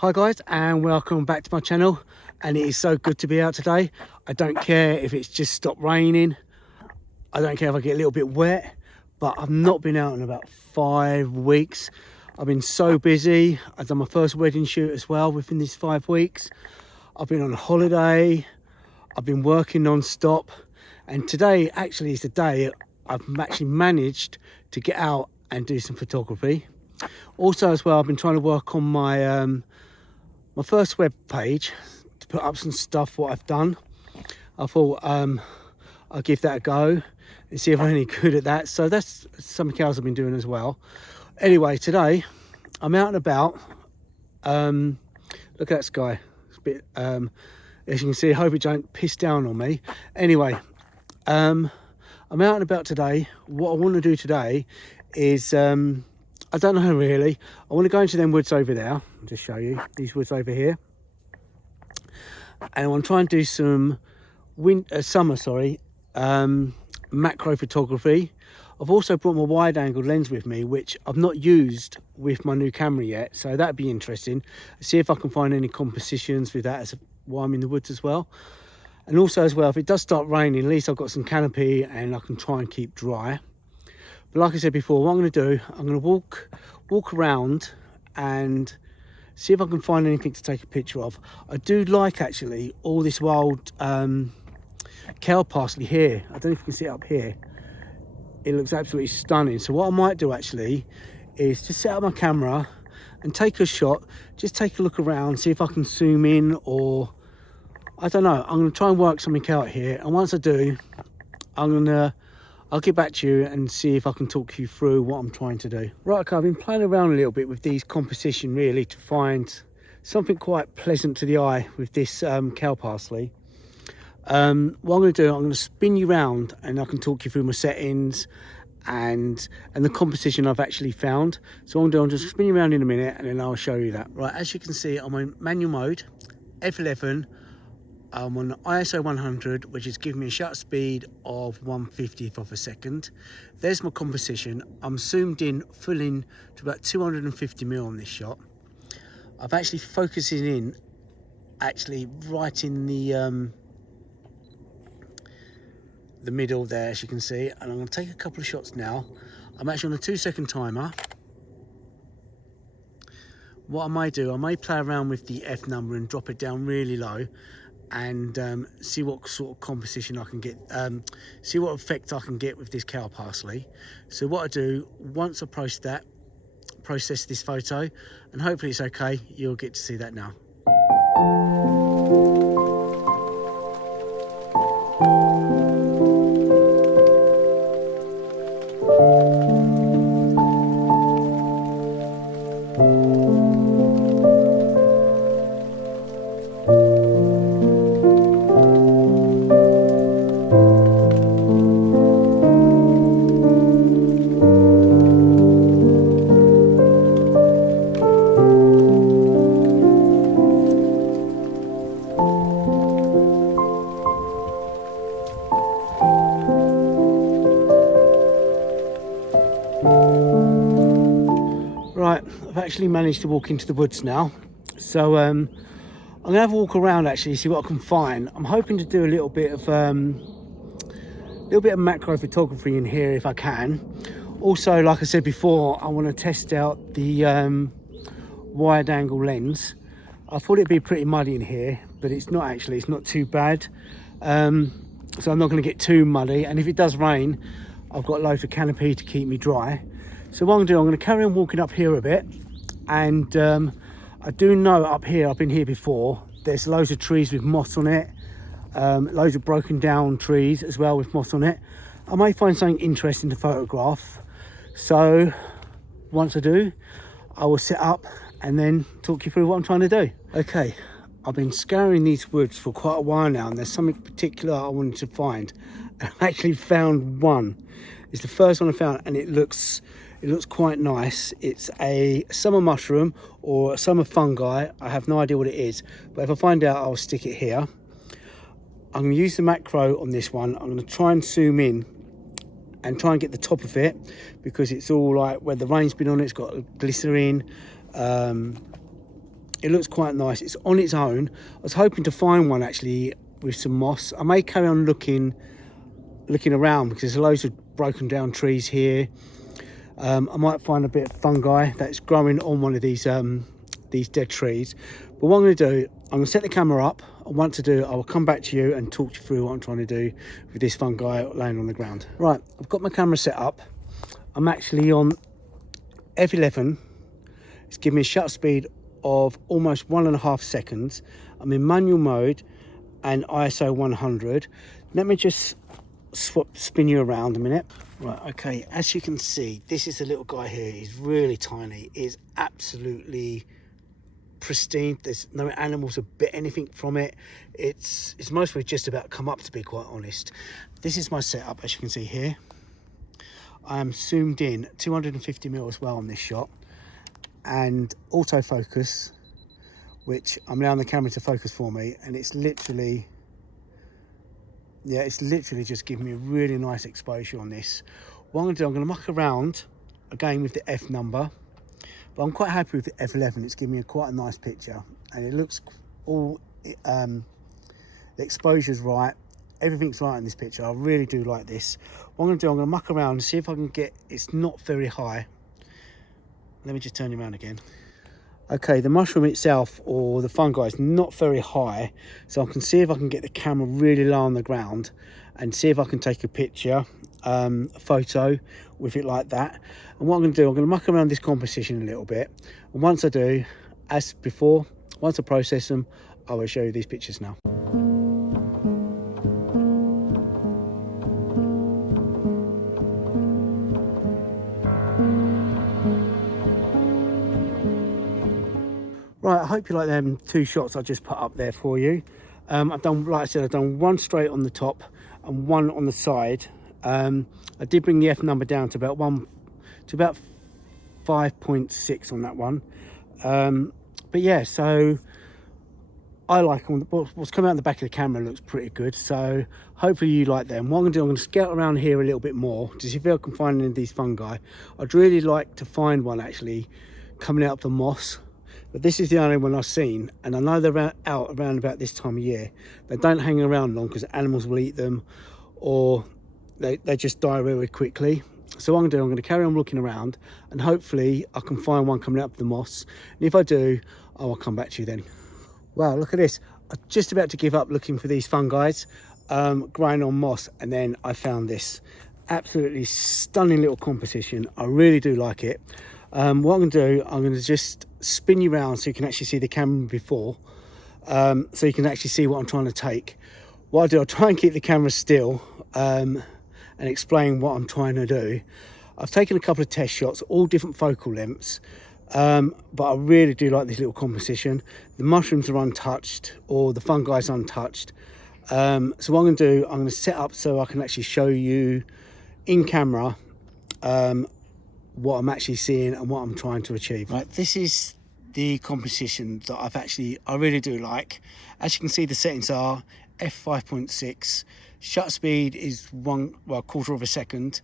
Hi guys, and welcome back to my channel. And it is so good to be out today. I don't care if it's just stopped raining. I don't care if I get a little bit wet, but I've not been out in about 5 weeks. I've been so busy. I've done my first wedding shoot as well within these 5 weeks. I've been on holiday. I've been working non-stop. And today actually is the day I've actually managed to get out and do some photography. Also as well, I've been trying to work on my my first web page to put up some stuff what I've done. I thought I'll give that a go and see if I'm any good at that. So that's something else I've been doing as well. Anyway, today I'm out and about. Look at that sky. It's a bit as you can see, I hope it don't piss down on me. Anyway, I'm out and about today. What I want to do today is I don't know really. I want to go into them woods over there. I'll just show you these woods over here. And I want to try and do some summer macro photography. I've also brought my wide angle lens with me, which I've not used with my new camera yet. So that'd be interesting. See if I can find any compositions with that while I'm in the woods as well. And also as well, if it does start raining, at least I've got some canopy and I can try and keep dry. But like I said before, what I'm going to do, I'm going to walk around and see if I can find anything to take a picture of. I do like actually all this wild kale parsley here. I don't know if you can see it up here. It looks absolutely stunning. So what I might do actually is just set up my camera and take a shot. Just take a look around, see if I can zoom in, or I don't know. I'm going to try and work something out here. And once I do, I'll get back to you and see if I can talk you through what I'm trying to do. Right, okay, I've been playing around a little bit with these composition really to find something quite pleasant to the eye with this kale parsley. What I'm going to do, I'm going to spin you round and I can talk you through my settings and the composition I've actually found. So what I'm going to do, I'm just spin you around in a minute and then I'll show you that. Right, as you can see, I'm on manual mode, F11. I'm on ISO 100, which is giving me a shutter speed of 1/50th of a second. There's my composition. I'm zoomed in full in to about 250mm on this shot. I've actually focusing in right in the middle there, as you can see. And I'm going to take a couple of shots now. I'm actually on a 2-second timer. What I may do, I may play around with the F number and drop it down really low and see what sort of composition I can get, see what effect I can get with this kale parsley. So what I do, once I process this photo, and hopefully it's okay, you'll get to see that now. Right, I've actually managed to walk into the woods now. So I'm gonna have a walk around actually, see what I can find. I'm hoping to do a little bit of macro photography in here if I can. Also, like I said before, I want to test out the wide angle lens. I thought it'd be pretty muddy in here, but it's not actually. It's not too bad. So I'm not going to get too muddy. And if it does rain, I've got loads of canopy to keep me dry. So what I'm going to do, I'm going to carry on walking up here a bit. And I do know up here, I've been here before, there's loads of trees with moss on it. Loads of broken down trees as well with moss on it. I may find something interesting to photograph. So once I do, I will set up and then talk you through what I'm trying to do. Okay, I've been scouring these woods for quite a while now, and there's something particular I wanted to find. I actually found one. It's the first one I found, and it looks quite nice. It's a summer mushroom or a summer fungi. I have no idea what it is, but if I find out, I'll stick it here. I'm going to use the macro on this one. I'm going to try and zoom in and try and get the top of it, because it's all like where the rain's been on it, it's got glycerin, it looks quite nice. It's on its own. I was hoping to find one actually with some moss. I may carry on looking around because there's loads of broken down trees here. I might find a bit of fungi that's growing on one of these dead trees. But what I'm going to do, I'm going to set the camera up. I want to do, I will come back to you and talk you through what I'm trying to do with this fungi laying on the ground. Right, I've got my camera set up. I'm actually on F11. It's giving me a shutter speed of almost 1.5 seconds. I'm in manual mode and ISO 100. Let me just spin you around a minute. Right, okay, as you can see, this is the little guy here. He's really tiny. He's absolutely pristine. There's no animals have bit anything from it. It's mostly just about come up, to be quite honest. This is my setup, as you can see here. I am zoomed in 250mm as well on this shot, and autofocus, which I'm allowing the camera to focus for me, and it's literally, yeah, it's literally just giving me a really nice exposure on this. What I'm going to do, I'm going to muck around again with the F number, but I'm quite happy with the F11. It's giving me quite a nice picture, and it looks all, the exposure's right, everything's right in this picture. I really do like this. What I'm going to do, I'm going to muck around and see if I can get, it's not very high. Let me just turn you around again. Okay, the mushroom itself, or the fungi, is not very high, so I can see if I can get the camera really low on the ground and see if I can take a picture, a photo with it like that. And what I'm going to do, I'm going to muck around this composition a little bit, and once I do, as before, once I process them, I will show you these pictures now. Right, I hope you like them 2 shots I just put up there for you. I've done, like I said, I've done one straight on the top and one on the side. I did bring the F number down to about 5.6 on that one. But yeah, so I like them. What's coming out the back of the camera looks pretty good, so hopefully you like them. What I'm going to do, I'm going to scout around here a little bit more to see if I can find any of these fungi. I'd really like to find one actually coming out of the moss. But this is the only one I've seen, and I know they're out around about this time of year. They don't hang around long because animals will eat them, or they just die really quickly. So what I'm going to do, I'm going to carry on looking around, and hopefully I can find one coming up the moss. And if I do, I will come back to you then. Wow, look at this. I'm just about to give up looking for these fungi growing on moss, and then I found this. Absolutely stunning little composition. I really do like it. What I'm going to do, I'm going to just spin you around so you can actually see the camera before, so you can actually see what I'm trying to take. What I do, I'll try and keep the camera still and explain what I'm trying to do. I've taken a couple of test shots, all different focal lengths, but I really do like this little composition. The mushrooms are untouched, or the fungi is untouched. So what I'm going to do, I'm going to set up so I can actually show you in camera what I'm actually seeing and what I'm trying to achieve. Right, this is the composition that I really do like. As you can see, the settings are f5.6, shutter speed is 1/4 of a second,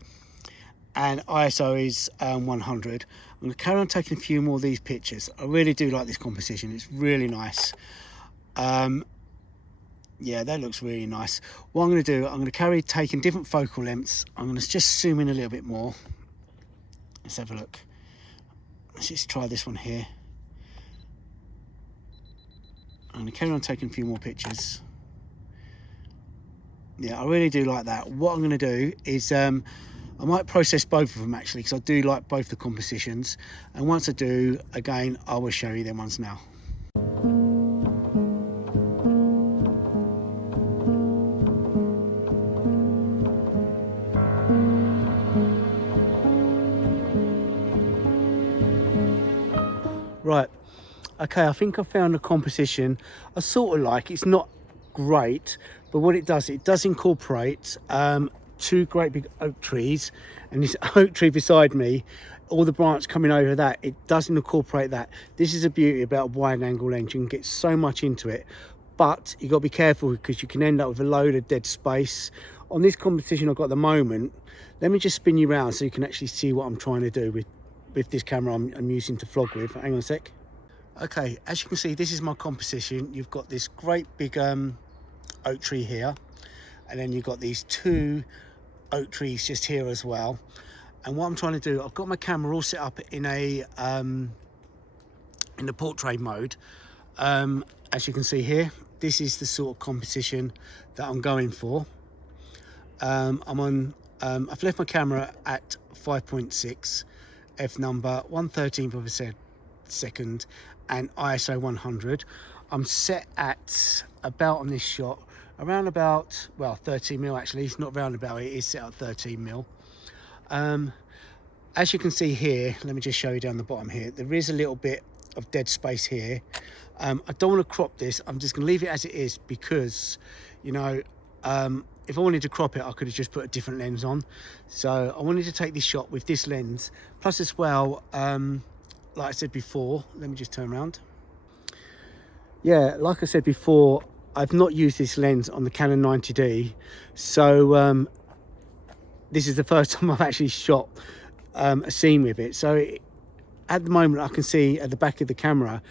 and ISO is 100. I'm going to carry on taking a few more of these pictures. I really do like this composition, it's really nice. Yeah, that looks really nice. What I'm going to do, I'm going to carry taking different focal lengths. I'm going to just zoom in a little bit more. Let's have a look. Let's just try this one here. I'm going to carry on taking a few more pictures. Yeah, I really do like that. What I'm going to do is I might process both of them actually, because I do like both the compositions. And once I do, again, I will show you them ones now. Right, okay, I think I found a composition I sort of like. It's not great, but what it does incorporate 2 great big oak trees, and this oak tree beside me, all the branch coming over that, it doesn't incorporate that. This is the beauty about a wide angle lens. You can get so much into it, but you got to be careful because you can end up with a load of dead space. On this composition I've got at the moment, let me just spin you around so you can actually see what I'm trying to do with this camera I'm using to vlog with. Hang on a sec. Okay, as you can see, this is my composition. You've got this great big oak tree here, and then you've got these 2 oak trees just here as well. And what I'm trying to do, I've got my camera all set up in a in the portrait mode. As you can see here, this is the sort of composition that I'm going for. I've left my camera at 5.6 f number, 1/13 of a second, and ISO 100. I'm set at about, on this shot, around about, well, 13 mil actually. It's not round about, it is set at 13 mil. As you can see here, let me just show you down the bottom here, there is a little bit of dead space here. I don't want to crop this. I'm just going to leave it as it is because, you know, if I wanted to crop it, I could have just put a different lens on. So I wanted to take this shot with this lens. Plus as well, like I said before, let me just turn around. Yeah, like I said before, I've not used this lens on the Canon 90D. So this is the first time I've actually shot a scene with it. So at the moment, I can see at the back of the camera,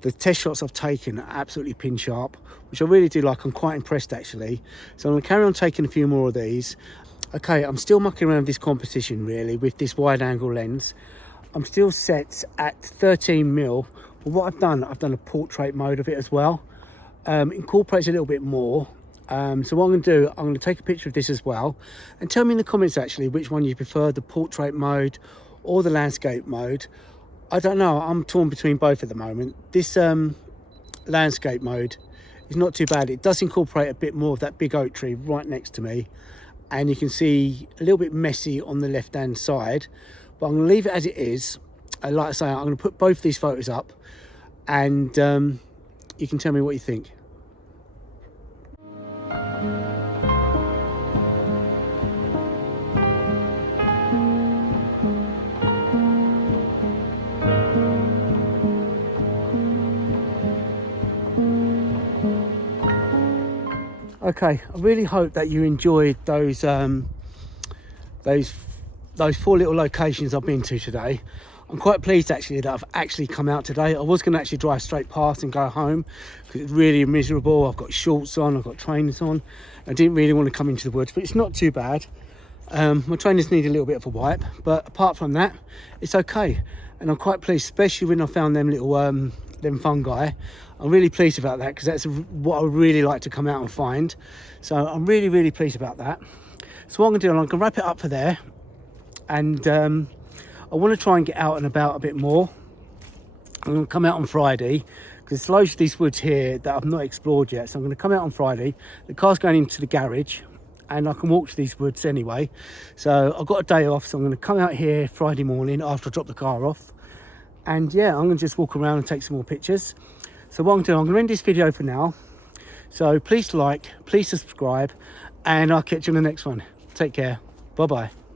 the test shots I've taken are absolutely pin sharp, which I really do like. I'm quite impressed actually. So I'm going to carry on taking a few more of these. Okay, I'm still mucking around with this composition really with this wide angle lens. I'm still set at 13 mil, but what I've done a portrait mode of it as well. Incorporates a little bit more. So what I'm going to do, I'm going to take a picture of this as well, and tell me in the comments actually which one you prefer, the portrait mode or the landscape mode. I don't know, I'm torn between both at the moment. This landscape mode is not too bad. It does incorporate a bit more of that big oak tree right next to me, and you can see a little bit messy on the left hand side, but I'm going to leave it as it is. And like I say, I'm going to put both these photos up, and you can tell me what you think. Okay, I really hope that you enjoyed those 4 little locations I've been to today. I'm quite pleased actually that I've actually come out today. I was going to actually drive straight past and go home because it's really miserable. I've got shorts on, I've got trainers on. I didn't really want to come into the woods, but it's not too bad. My trainers need a little bit of a wipe, but apart from that, it's okay. And I'm quite pleased, especially when I found them little them fungi. I'm really pleased about that because that's what I really like to come out and find. So I'm really pleased about that. So what I'm going to do, I'm going to wrap it up for there, and I want to try and get out and about a bit more. I'm going to come out on Friday because there's loads of these woods here that I've not explored yet. So I'm going to come out on Friday. The car's going into the garage and I can walk to these woods anyway. So I've got a day off, so I'm going to come out here Friday morning after I drop the car off. And yeah, I'm going to just walk around and take some more pictures. So what I'm doing, I'm going to end this video for now. So please like, please subscribe, and I'll catch you on the next one. Take care. Bye bye.